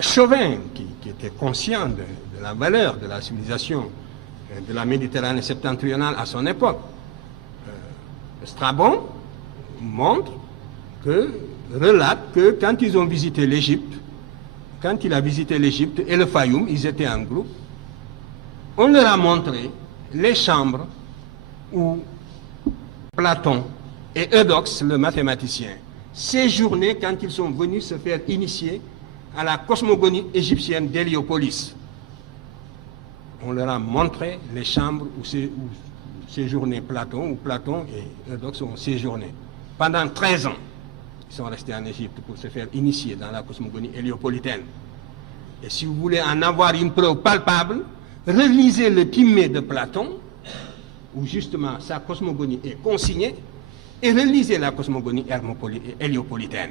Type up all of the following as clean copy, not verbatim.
Chauvin, qui était conscient de la valeur de la civilisation de la Méditerranée septentrionale à son époque, Strabon relate que quand ils ont visité l'Égypte, quand il a visité l'Égypte et le Fayoum, ils étaient en groupe, on leur a montré les chambres où Platon et Eudoxe, le mathématicien, séjournaient quand ils sont venus se faire initier à la cosmogonie égyptienne d'Héliopolis. On leur a montré les chambres où séjournait Platon, où Platon et Eudoxe ont séjourné. Pendant 13 ans, ils sont restés en Égypte pour se faire initier dans la cosmogonie héliopolitaine. Et si vous voulez en avoir une preuve palpable, relisez le Timée de Platon, où justement sa cosmogonie est consignée, et relisez la cosmogonie héliopolitaine.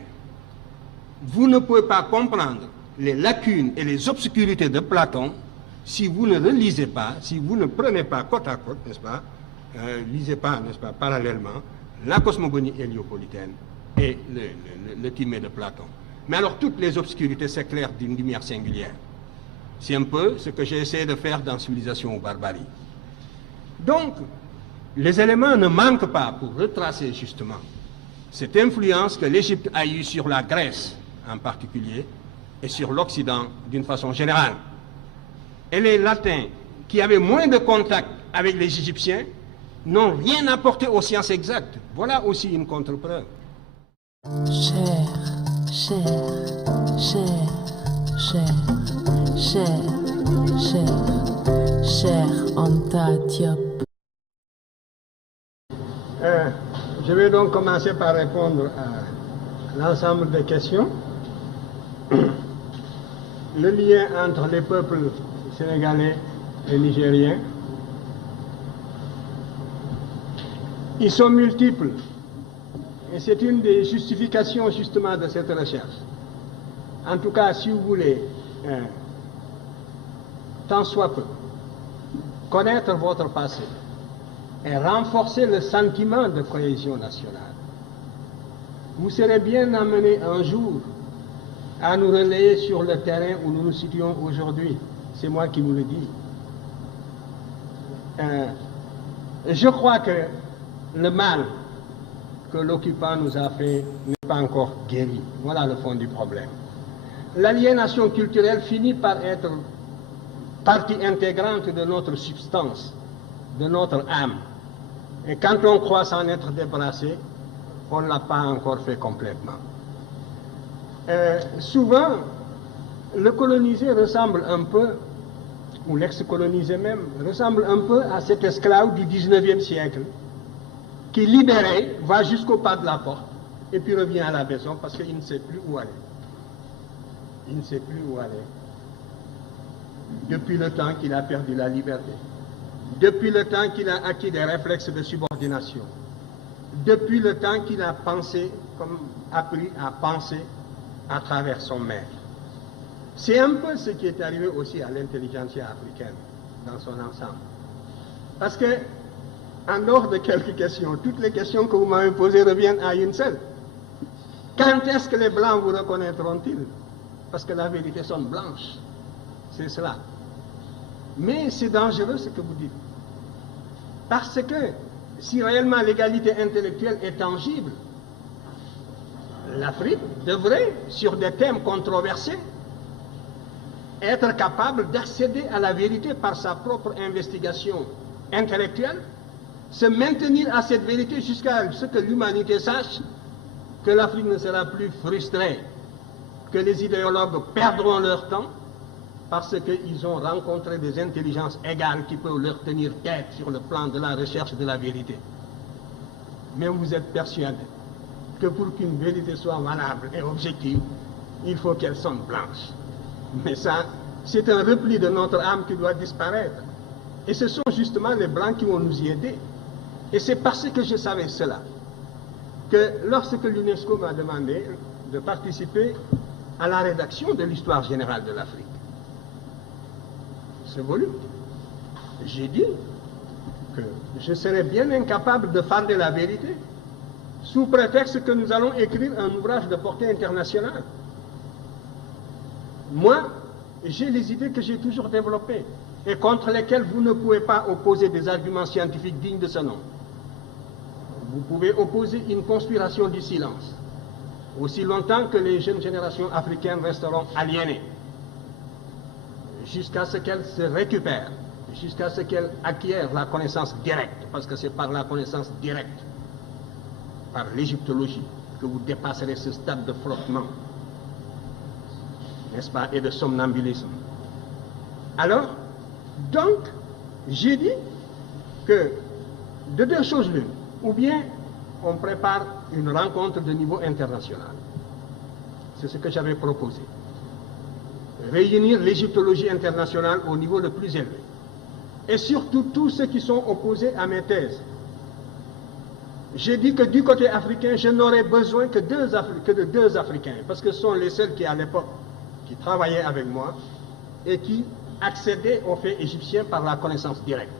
Vous ne pouvez pas comprendre les lacunes et les obscurités de Platon si vous ne relisez pas, si vous ne prenez pas côte à côte, n'est-ce pas, lisez pas, n'est-ce pas, parallèlement, la cosmogonie héliopolitaine et le Timée de Platon. Mais alors toutes les obscurités s'éclairent d'une lumière singulière. C'est un peu ce que j'ai essayé de faire dans Civilisation ou Barbarie. Donc, les éléments ne manquent pas pour retracer justement cette influence que l'Égypte a eue sur la Grèce en particulier et sur l'Occident d'une façon générale. Et les Latins, qui avaient moins de contact avec les Égyptiens, n'ont rien apporté aux sciences exactes. Voilà aussi une contre-preuve. Cher, Anta Diop. Je vais donc commencer par répondre à l'ensemble des questions. Le lien entre les peuples sénégalais et nigériens, ils sont multiples. Et c'est une des justifications justement de cette recherche. En tout cas, si vous voulez, tant soit peu, connaître votre passé et renforcer le sentiment de cohésion nationale, vous serez bien amené un jour à nous relayer sur le terrain où nous nous situons aujourd'hui. C'est moi qui vous le dis. Je crois que le mal que l'occupant nous a fait n'est pas encore guéri. Voilà le fond du problème. L'aliénation culturelle finit par être partie intégrante de notre substance, de notre âme. Et quand on croit s'en être débarrassé, on ne l'a pas encore fait complètement. Souvent, le colonisé ressemble un peu, ou l'ex-colonisé même, ressemble un peu à cet esclave du 19e siècle, qui libéré va jusqu'au pas de la porte, et puis revient à la maison parce qu'il ne sait plus où aller. Il ne sait plus où aller. Depuis le temps qu'il a perdu la liberté, depuis le temps qu'il a acquis des réflexes de subordination, depuis le temps qu'il a pensé, comme appris à penser à travers son maître. C'est un peu ce qui est arrivé aussi à l'intelligentsia africaine dans son ensemble. Parce que, en dehors de quelques questions, toutes les questions que vous m'avez posées reviennent à une seule. Quand est-ce que les Blancs vous reconnaîtront-ils? Parce que la vérité sonne blanche. C'est cela. Mais c'est dangereux ce que vous dites. Parce que si réellement l'égalité intellectuelle est tangible, l'Afrique devrait, sur des thèmes controversés, être capable d'accéder à la vérité par sa propre investigation intellectuelle, se maintenir à cette vérité jusqu'à ce que l'humanité sache que l'Afrique ne sera plus frustrée, que les idéologues perdront leur temps parce qu'ils ont rencontré des intelligences égales qui peuvent leur tenir tête sur le plan de la recherche de la vérité. Mais vous êtes persuadé que pour qu'une vérité soit valable et objective, il faut qu'elle sonne blanche. Mais ça, c'est un repli de notre âme qui doit disparaître. Et ce sont justement les Blancs qui vont nous y aider. Et c'est parce que je savais cela que lorsque l'UNESCO m'a demandé de participer à la rédaction de l'histoire générale de l'Afrique, ce volume, j'ai dit que je serais bien incapable de farder la vérité sous prétexte que nous allons écrire un ouvrage de portée internationale. Moi, j'ai les idées que j'ai toujours développées et contre lesquelles vous ne pouvez pas opposer des arguments scientifiques dignes de ce nom. Vous pouvez opposer une conspiration du silence, aussi longtemps que les jeunes générations africaines resteront aliénées, jusqu'à ce qu'elles se récupèrent, jusqu'à ce qu'elles acquièrent la connaissance directe, parce que c'est par la connaissance directe, par l'égyptologie, que vous dépasserez ce stade de flottement, n'est-ce pas, et de somnambulisme. Alors, donc, j'ai dit que de deux choses l'une, ou bien on prépare une rencontre de niveau international. C'est ce que j'avais proposé. Réunir l'égyptologie internationale au niveau le plus élevé. Et surtout tous ceux qui sont opposés à mes thèses. J'ai dit que du côté africain, je n'aurais besoin que de deux Africains, parce que ce sont les seuls qui, à l'époque, qui travaillaient avec moi et qui accédaient aux faits égyptiens par la connaissance directe.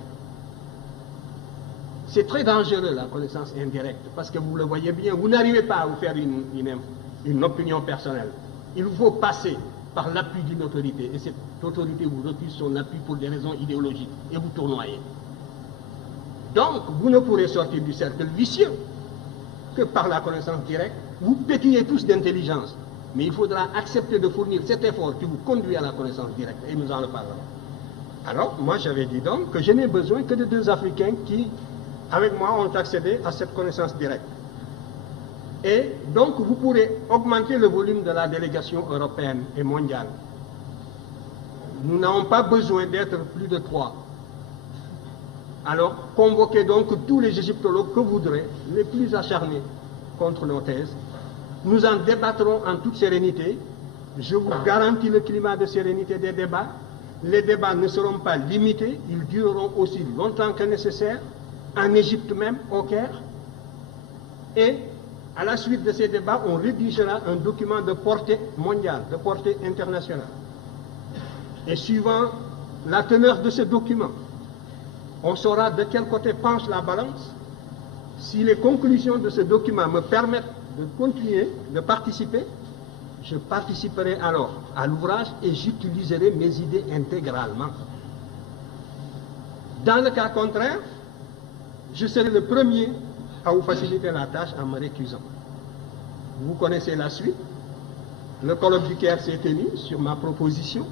C'est très dangereux, la connaissance indirecte, parce que vous le voyez bien, vous n'arrivez pas à vous faire une opinion personnelle. Il vous faut passer par l'appui d'une autorité, et cette autorité vous refuse son appui pour des raisons idéologiques, et vous tournoyez. Donc, vous ne pourrez sortir du cercle vicieux que par la connaissance directe. Vous pétillez tous d'intelligence, mais il faudra accepter de fournir cet effort qui vous conduit à la connaissance directe, et nous en reparlerons. Alors, moi j'avais dit donc que je n'ai besoin que de deux Africains qui, avec moi, ont accédé à cette connaissance directe. Et donc, vous pourrez augmenter le volume de la délégation européenne et mondiale. Nous n'avons pas besoin d'être plus de 3. Alors, convoquez donc tous les égyptologues que vous voudrez, les plus acharnés contre nos thèses. Nous en débattrons en toute sérénité. Je vous garantis le climat de sérénité des débats. Les débats ne seront pas limités, ils dureront aussi longtemps que nécessaire, en Égypte même, au Caire. Et à la suite de ces débats, on rédigera un document de portée mondiale, de portée internationale. Et suivant la teneur de ce document, on saura de quel côté penche la balance. Si les conclusions de ce document me permettent de continuer, de participer, je participerai alors à l'ouvrage et j'utiliserai mes idées intégralement. Dans le cas contraire, je serai le premier à vous faciliter la tâche en me récusant. Vous connaissez la suite. Le colloque du Caire s'est tenu sur ma proposition.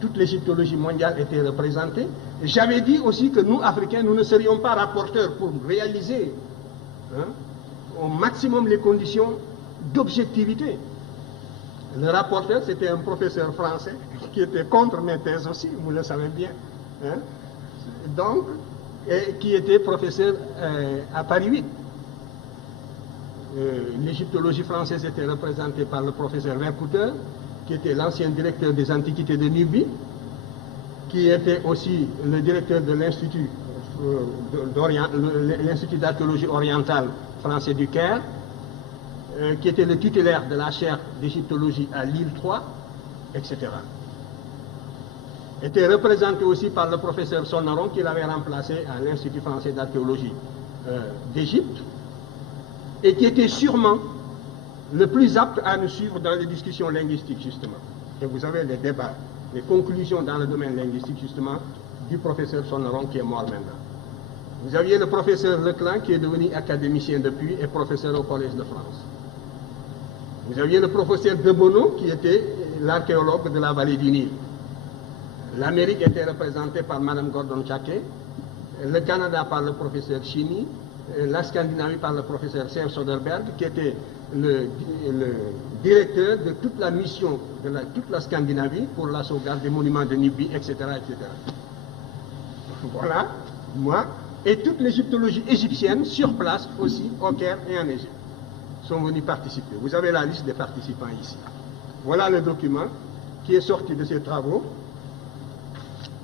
Toute l'égyptologie mondiale était représentée. J'avais dit aussi que nous, Africains, nous ne serions pas rapporteurs pour réaliser au maximum les conditions d'objectivité. Le rapporteur, c'était un professeur français qui était contre mes thèses aussi, vous le savez bien. Donc, et qui était professeur à Paris 8. L'égyptologie française était représentée par le professeur Vercouteur, qui était l'ancien directeur des antiquités de Nubie, qui était aussi le directeur de l'Institut d'archéologie orientale français du Caire, qui était le tutélaire de la chaire d'égyptologie à l'île 3, etc. Était représenté aussi par le professeur Sonneron, qui l'avait remplacé à l'Institut français d'archéologie d'Égypte, et qui était sûrement le plus apte à nous suivre dans les discussions linguistiques, justement. Et vous avez les débats, les conclusions dans le domaine linguistique, justement, du professeur Sonneron, qui est mort maintenant. Vous aviez le professeur Leclan, qui est devenu académicien depuis et professeur au Collège de France. Vous aviez le professeur Debono, qui était l'archéologue de la vallée du Nil. L'Amérique était représentée par Mme Gordon Chaké, le Canada par le professeur Chini, la Scandinavie par le professeur Serge Soderberg, qui était le directeur de toute la mission de toute la Scandinavie pour la sauvegarde des monuments de Nubie, etc., etc. Voilà, moi, et toute l'égyptologie égyptienne sur place aussi, au Caire et en Égypte, sont venus participer. Vous avez la liste des participants ici. Voilà le document qui est sorti de ces travaux.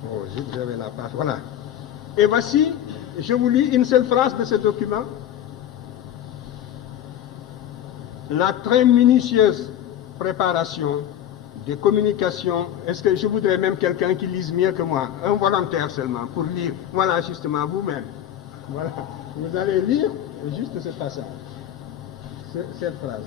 Oh, vous avez la page, voilà. Et voici, je vous lis une seule phrase de ce document. La très minutieuse préparation des communications. Est-ce que je voudrais même quelqu'un qui lise mieux que moi? Un volontaire seulement, pour lire. Voilà, justement, vous-même. Voilà. Vous allez lire juste ce passage, cette phrase.